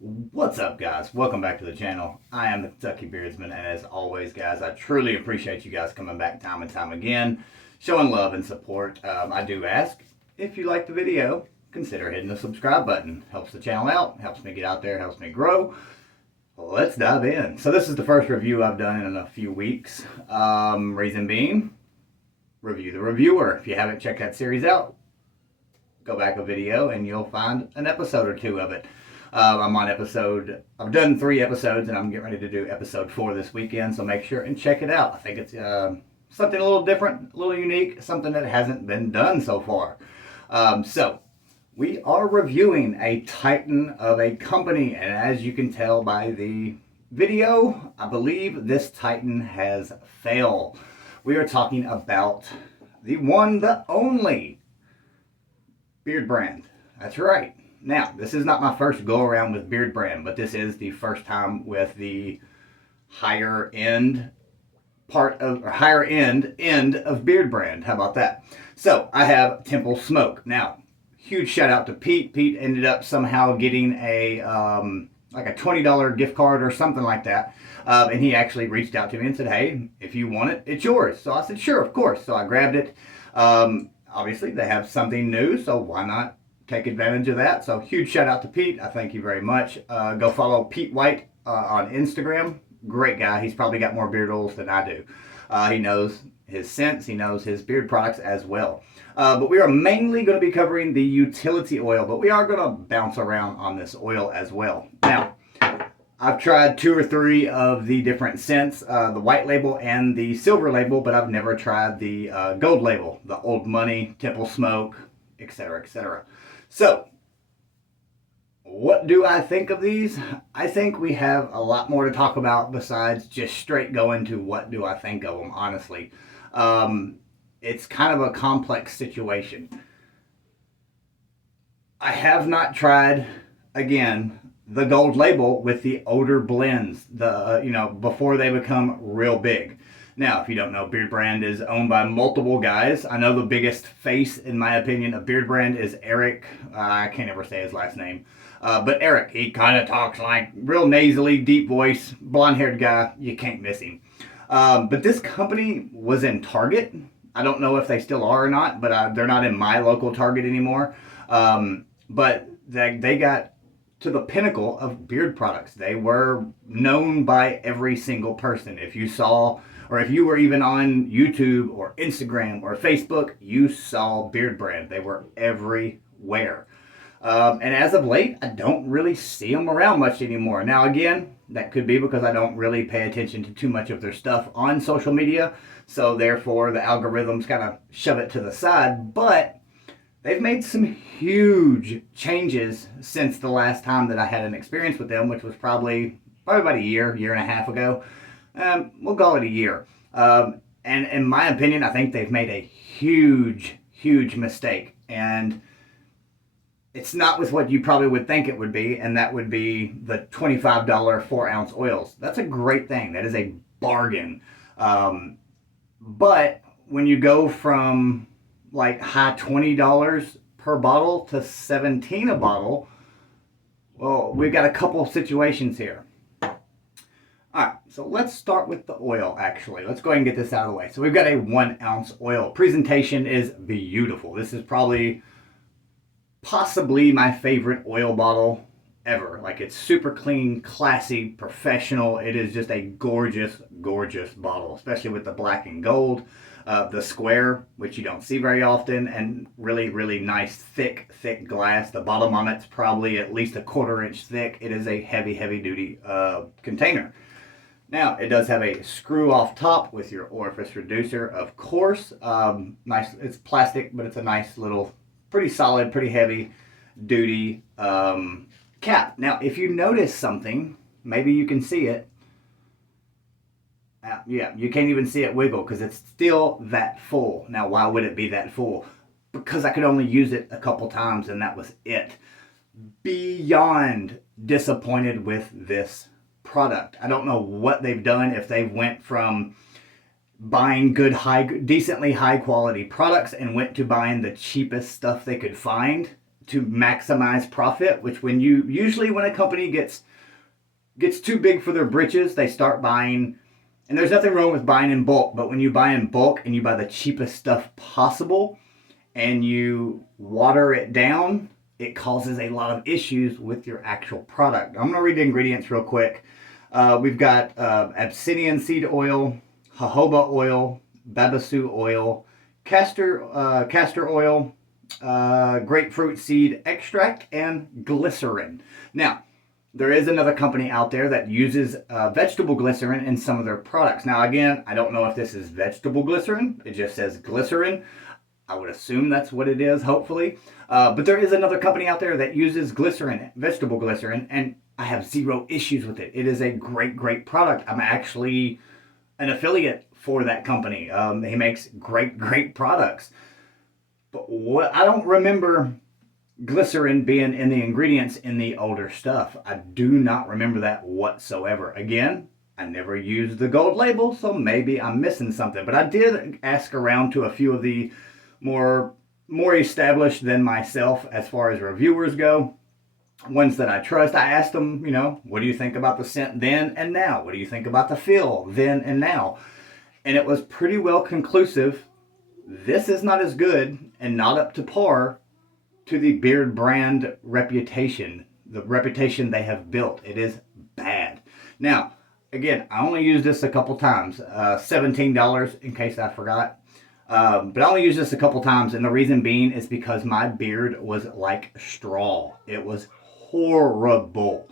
What's up, guys? Welcome back to the channel. I am the Kentucky Beardsman, and as always, guys, I truly appreciate you guys coming back time and time again, showing love and support. I do ask, if you like the video, consider hitting the subscribe button. Helps the channel out, helps me get out there, helps me grow. Let's dive in. So this is the first review I've done in a few weeks. Reason being, Review the Reviewer. If you haven't checked that series out, go back a video and you'll find an episode or two of it. I've done 3 episodes and I'm getting ready to do episode 4 this weekend, so make sure and check it out. I think it's something a little different, a little unique, something that hasn't been done so far. So we are reviewing a titan of a company, and as you can tell by the video, I believe this titan has failed. We are talking about the one, the only Beardbrand. That's right. Now, this is not my first go around with Beardbrand, but this is the first time with the higher end of Beardbrand. How about that? So I have Temple Smoke. Now, huge shout out to Pete. Pete ended up somehow getting a like a $20 gift card or something like that. And he actually reached out to me and said, "Hey, if you want it, it's yours." So I said, "Sure, of course." So I grabbed it. Obviously, they have something new, so why not take advantage of that? So huge shout out to Pete. I thank you very much. Go follow Pete White on Instagram. Great guy. He's probably got more beard oils than I do. He knows his scents. He knows his beard products as well. But we are mainly going to be covering the utility oil, but we are going to bounce around on this oil as well. Now, I've tried 2 or 3 of the different scents, the white label and the silver label, but I've never tried the gold label, the Old Money, Temple Smoke, etc., etc. So, what do I think of these? I think we have a lot more to talk about besides just straight going to what do I think of them, honestly. It's kind of a complex situation. I have not tried, again, the gold label with the odor blends, before they become real big. Now, if you don't know, Beardbrand is owned by multiple guys. I know the biggest face, in my opinion, of Beardbrand is Eric. I can't ever say his last name. But Eric, he kind of talks like real nasally, deep voice, blonde-haired guy. You can't miss him. But this company was in Target. I don't know if they still are or not, but they're not in my local Target anymore. But they got to the pinnacle of beard products. They were known by every single person. If you saw, or if you were even on YouTube or Instagram or Facebook, you saw Beardbrand. They were everywhere. And as of late, I don't really see them around much anymore. Now, again, that could be because I don't really pay attention to too much of their stuff on social media. So therefore, the algorithms kind of shove it to the side. But they've made some huge changes since the last time that I had an experience with them, which was probably about a year and a half ago. We'll call it a year. And in my opinion, I think they've made a huge mistake. And it's not with what you probably would think it would be, and that would be the $25 4-ounce oils. That's a great thing. That is a bargain. But when you go from like high $20 per bottle to $17 a bottle, well, we've got a couple of situations here. Alright, so let's start with the oil, actually. Let's go ahead and get this out of the way. So we've got a 1-ounce oil. Presentation is beautiful. This is possibly my favorite oil bottle ever. Like, it's super clean, classy, professional. It is just a gorgeous bottle, especially with the black and gold. The square, which you don't see very often, and really nice thick glass. The bottom on it's probably at least a 1/4 inch thick. It is a heavy duty container. Now, it does have a screw off top with your orifice reducer, of course. Nice, it's plastic, but it's a nice little, pretty solid, pretty heavy duty cap. Now, if you notice something, maybe you can see it. Yeah, you can't even see it wiggle because it's still that full. Now, why would it be that full? Because I could only use it a couple times and that was it. Beyond disappointed with this product. I don't know what they've done, if they went from buying decently high quality products and went to buying the cheapest stuff they could find to maximize profit, which usually when a company gets too big for their britches, they start buying, and there's nothing wrong with buying in bulk, but when you buy in bulk and you buy the cheapest stuff possible and you water it down, it causes a lot of issues with your actual product. I'm going to read the ingredients real quick. We've got Abyssinian seed oil, jojoba oil, babassu oil, castor oil, grapefruit seed extract, and glycerin. Now, there is another company out there that uses vegetable glycerin in some of their products. Now, again, I don't know if this is vegetable glycerin. It just says glycerin. I would assume that's what it is, hopefully. But there is another company out there that uses glycerin, vegetable glycerin, and I have zero issues with it. It is a great, great product. I'm actually an affiliate for that company. He makes great, great products. But what I don't remember glycerin being in the ingredients in the older stuff. I do not remember that whatsoever. Again, I never used the gold label, so maybe I'm missing something. But I did ask around to a few of the more established than myself as far as reviewers go, ones that I trust. I asked them, what do you think about the scent then and now? What do you think about the feel then and now? And it was pretty well conclusive. This is not as good and not up to par to the Beardbrand reputation, the reputation they have built. It is bad. Now, again, I only used this a couple times, $17 in case I forgot. But I only used this a couple times, and the reason being is because my beard was like straw. It was horrible.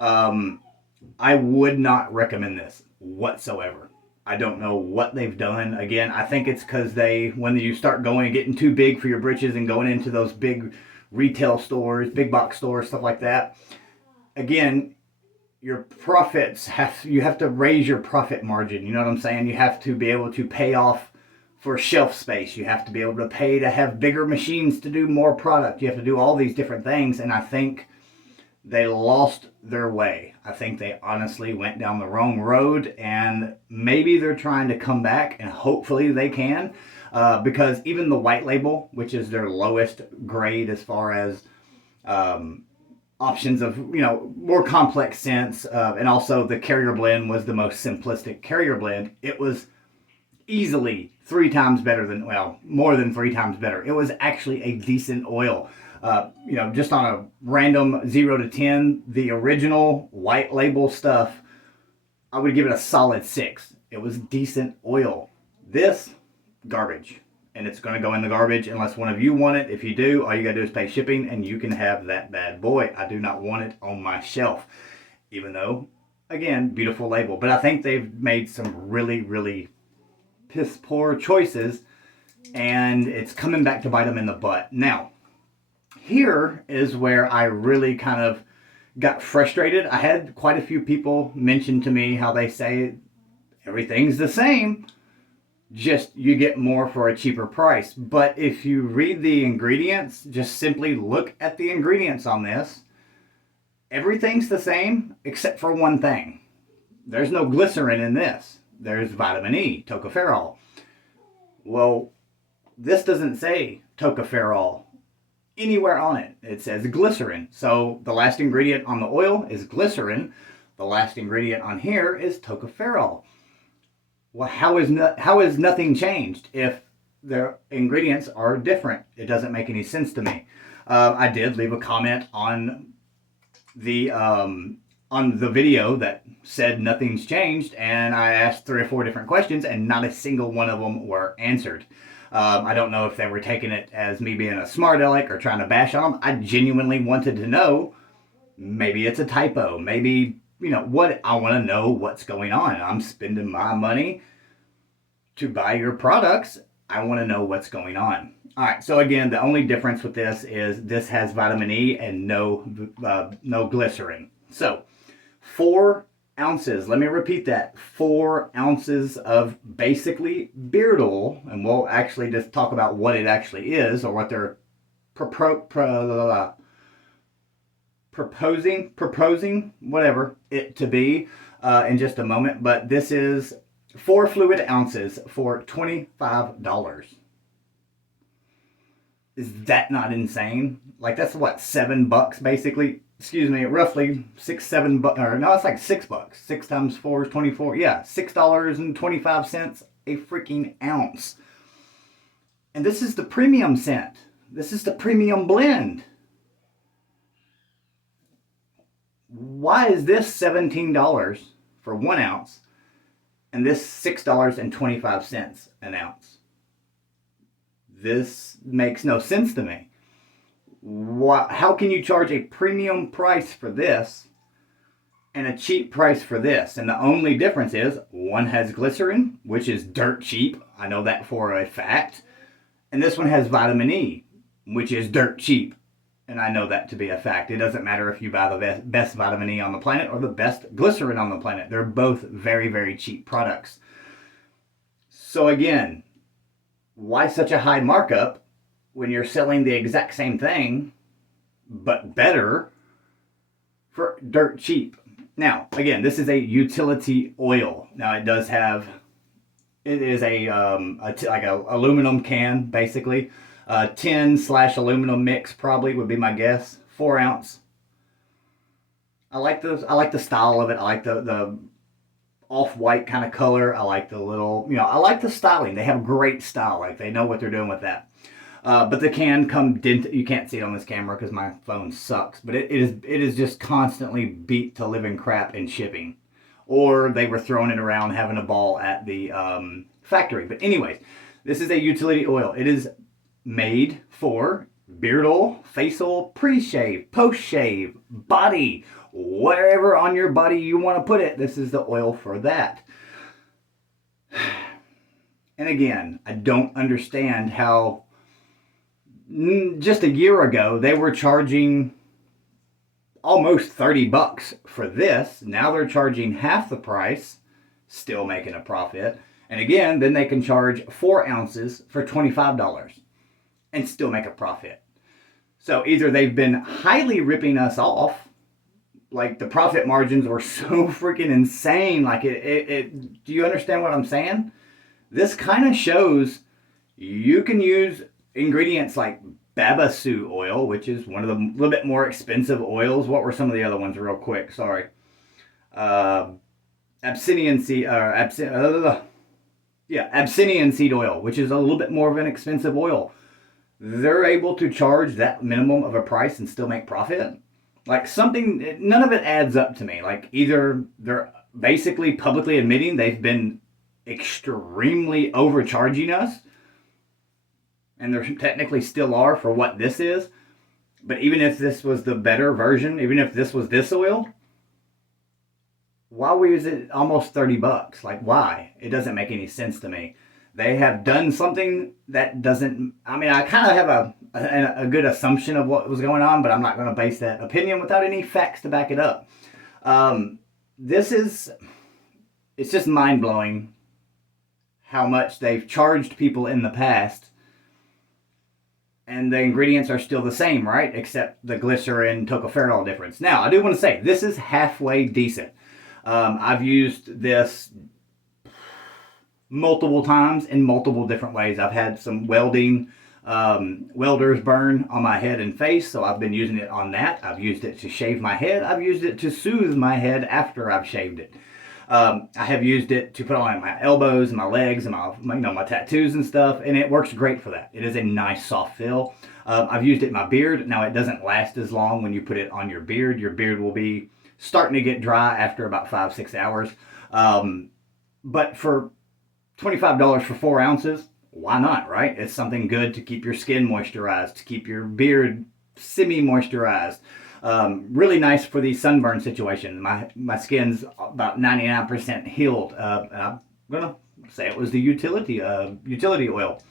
I would not recommend this whatsoever. I don't know what they've done. Again, I think it's because when you start going and getting too big for your britches and going into those big retail stores, big box stores, stuff like that. Again, your profits you have to raise your profit margin. You know what I'm saying? You have to be able to pay off for shelf space. You have to be able to pay to have bigger machines to do more product. You have to do all these different things, and I think they lost their way. I think they honestly went down the wrong road, and maybe they're trying to come back, and hopefully they can, because even the white label, which is their lowest grade as far as options of more complex scents, and also the carrier blend was the most simplistic carrier blend. It was easily 3 times better more than 3 times better. It was actually a decent oil. Just on a random 0 to 10, the original white label stuff, I would give it a solid 6. It was decent oil. This, garbage. And it's going to go in the garbage unless one of you want it. If you do, all you got to do is pay shipping and you can have that bad boy. I do not want it on my shelf. Even though, again, beautiful label. But I think they've made some really, really piss poor choices, and it's coming back to bite them in the butt. Now, here is where I really kind of got frustrated. I had quite a few people mention to me how they say everything's the same, just you get more for a cheaper price. But if you read the ingredients, just simply look at the ingredients on this, everything's the same except for one thing. There's no glycerin in this. There's vitamin E, tocopherol. Well, this doesn't say tocopherol anywhere on it. It says glycerin. So the last ingredient on the oil is glycerin. The last ingredient on here is tocopherol. Well, how is nothing changed if their ingredients are different? It doesn't make any sense to me. I did leave a comment on the video that said nothing's changed, and I asked 3 or 4 different questions, and not a single one of them were answered. I don't know if they were taking it as me being a smart aleck or trying to bash on them. I genuinely wanted to know. Maybe it's a typo. Maybe, what I want to know what's going on. I'm spending my money to buy your products. I want to know what's going on. All right, so again, the only difference with this is this has vitamin E and no glycerin. So 4 ounces, let me repeat that, 4 ounces of basically beard oil, and we'll actually just talk about what it actually is, or what they're proposing, whatever it to be, in just a moment. But this is 4 fluid ounces for $25. Is that not insane? Like, that's what, $7 basically? Excuse me, roughly $6, $7, or no, it's like $6. 6 times 4 is 24. Yeah, $6.25 a freaking ounce. And this is the premium scent. This is the premium blend. Why is this $17 for 1 ounce and this $6.25 an ounce? This makes no sense to me. How can you charge a premium price for this and a cheap price for this? And the only difference is one has glycerin, which is dirt cheap. I know that for a fact. And this one has vitamin E, which is dirt cheap. And I know that to be a fact. It doesn't matter if you buy the best vitamin E on the planet or the best glycerin on the planet. They're both very, very cheap products. So again, why such a high markup when you're selling the exact same thing, but better for dirt cheap? Now, again, this is a utility oil. Now, it is like a aluminum can, basically. Tin/aluminum mix probably would be my guess. 4 ounce. I like the style of it. I like the off-white kind of color. I like the little, I like the styling. They have great style. Like, they know what they're doing with that. But the can come dented. You can't see it on this camera because my phone sucks. But it is just constantly beat to living crap in shipping. Or they were throwing it around having a ball at the factory. But anyways, this is a utility oil. It is made for beard oil, face oil, pre-shave, post-shave, body, wherever on your body you want to put it. This is the oil for that. And again, I don't understand how just a year ago they were charging almost $30 for this. Now they're charging half the price, still making a profit. And again, then they can charge 4 ounces for $25 and still make a profit. So either they've been highly ripping us off, like the profit margins were so freaking insane. Like do you understand what I'm saying? This kind of shows you can use ingredients like Babasu oil, which is one of the little bit more expensive oils. What were some of the other ones real quick? Sorry. Abyssinian seed oil, which is a little bit more of an expensive oil. They're able to charge that minimum of a price and still make profit. Like, none of it adds up to me. Like, either they're basically publicly admitting they've been extremely overcharging us, and they technically still are for what this is. But even if this was the better version, even if this was this oil, why was it almost $30? Like, why? It doesn't make any sense to me. They have done something that doesn't, I kind of have a good assumption of what was going on, but I'm not going to base that opinion without any facts to back it up. It's just mind-blowing how much they've charged people in the past, and the ingredients are still the same, right? Except the glycerin tocopherol difference. Now, I do want to say, this is halfway decent. I've used this multiple times in multiple different ways. I've had some welder's burn on my head and face, so I've been using it on that. I've used it to shave my head. I've used it to soothe my head after I've shaved it. I have used it to put on my elbows and my legs and my tattoos and stuff, and it works great for that. It is a nice soft feel. I've used it in my beard. Now, it doesn't last as long when you put it on your beard. Your beard will be starting to get dry after about 5-6 hours. But for $25 for 4 ounces, why not, right? It's something good to keep your skin moisturized, to keep your beard semi-moisturized. Really nice for the sunburn situation. My skin's about 99% healed. And I'm gonna say it was the utility oil.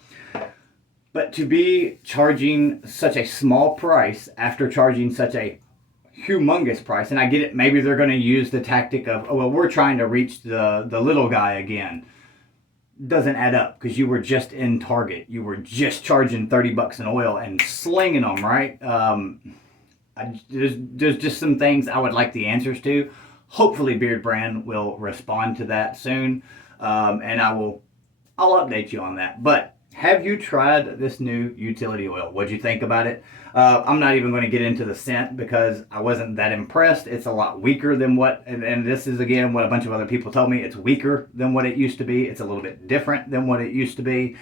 But to be charging such a small price after charging such a humongous price, and I get it, maybe they're going to use the tactic of, we're trying to reach the little guy again. Doesn't add up, because you were just in Target. You were just charging $30 in oil and slinging them, right? There's just some things I would like the answers to. Hopefully Beardbrand will respond to that soon, and I'll update you on that. But have you tried this new utility oil? What'd you think about it? I'm not even going to get into the scent because I wasn't that impressed. It's a lot weaker than what, and this is again what a bunch of other people told me. It's weaker than what it used to be. It's a little bit different than what it used to be.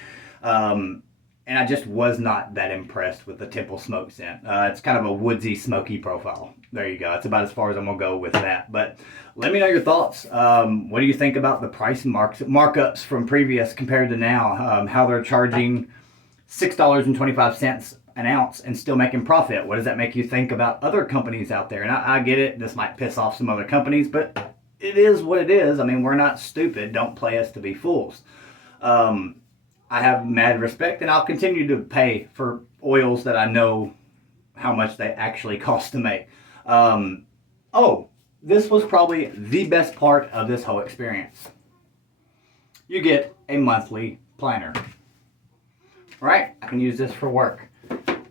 And I just was not that impressed with the Temple Smoke scent. It's kind of a woodsy, smoky profile. There you go. That's about as far as I'm going to go with that. But let me know your thoughts. What do you think about the price markups from previous compared to now? How they're charging $6.25 an ounce and still making profit. What does that make you think about other companies out there? And I get it. This might piss off some other companies, but it is what it is. I mean, we're not stupid. Don't play us to be fools. I have mad respect, and I'll continue to pay for oils that I know how much they actually cost to make. This was probably the best part of this whole experience. You get a monthly planner. Right? I can use this for work.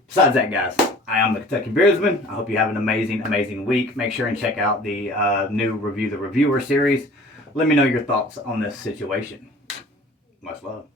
Besides that, guys, I am the Kentucky Beardsman. I hope you have an amazing, amazing week. Make sure and check out the new Review the Reviewer series. Let me know your thoughts on this situation. Much love.